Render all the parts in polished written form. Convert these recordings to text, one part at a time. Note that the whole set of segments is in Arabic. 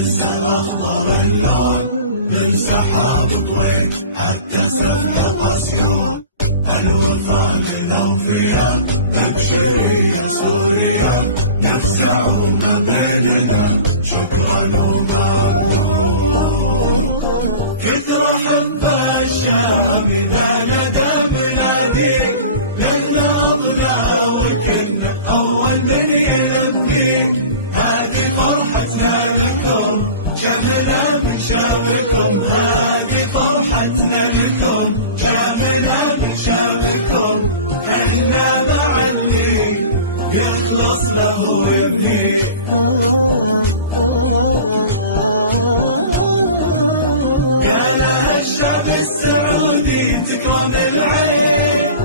لسه أخضر اللون من سحاب طويل حتى سفح قسيون. الوفاء للأوفياء تبشرية سوريا نفسعون بيننا شكرا وممنون. كثر حب الشعب إذا ندى مناديك لنا أضنا وكنا أول من يلبيك. هذه فرحتنا لكم شملة من شامكم. هذه فرحتنا لكم شملة من شامكم. احنا مع اللي يخلص له ويبنيك. الشعب السعودي تكرم العين.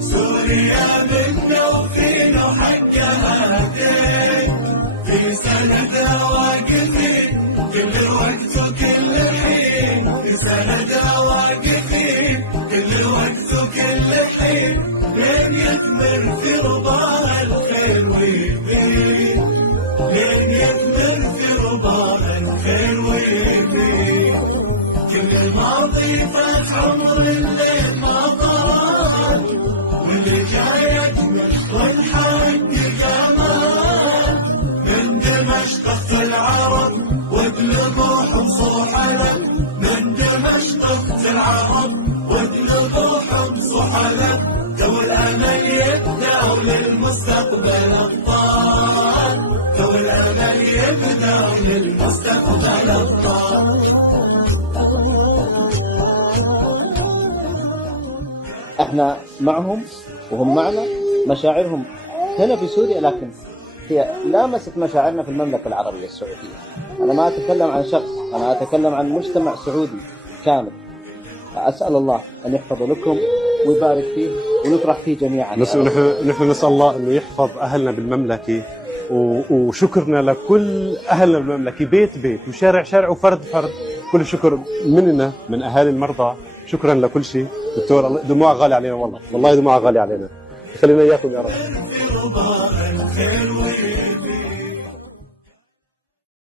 سوريا منا وفينا حقها دين. في سندها واقفين كل وقت وكل حين. في سندها واقفين كل وقت وكل حين. لين يثمر في رضاها الخير ويبين. لين يثمر في رضاها الخير ويبين. كل الماضي فتح عمر اللي ما طال. واللي جايك مشطن حقق امان. من دمشق العرب وبلبوحهم صحلة. من دمشق العرب وبلبوحهم صحلة. تو الامل يبدا وللمستقبل ابطال. تو الامل يبدا وللمستقبل ابطال. احنا معهم وهم معنا. مشاعرهم هنا في سوريا لكن هي لامست مشاعرنا في المملكة العربية السعودية. أنا ما أتكلم عن شخص، أنا أتكلم عن مجتمع سعودي كامل. أسأل الله أن يحفظ لكم ويبارك فيه ونفرح فيه جميعا. نحن نسأل الله أنه يحفظ أهلنا بالمملكة، وشكرنا لكل أهلنا بالمملكة بيت بيت وشارع شارع وفرد فرد. كل شكر مننا من أهالي المرضى. شكرا لكل شيء دكتور. دموع غالي علينا والله، والله دموع غالي علينا. خلينا إياكم يا رب.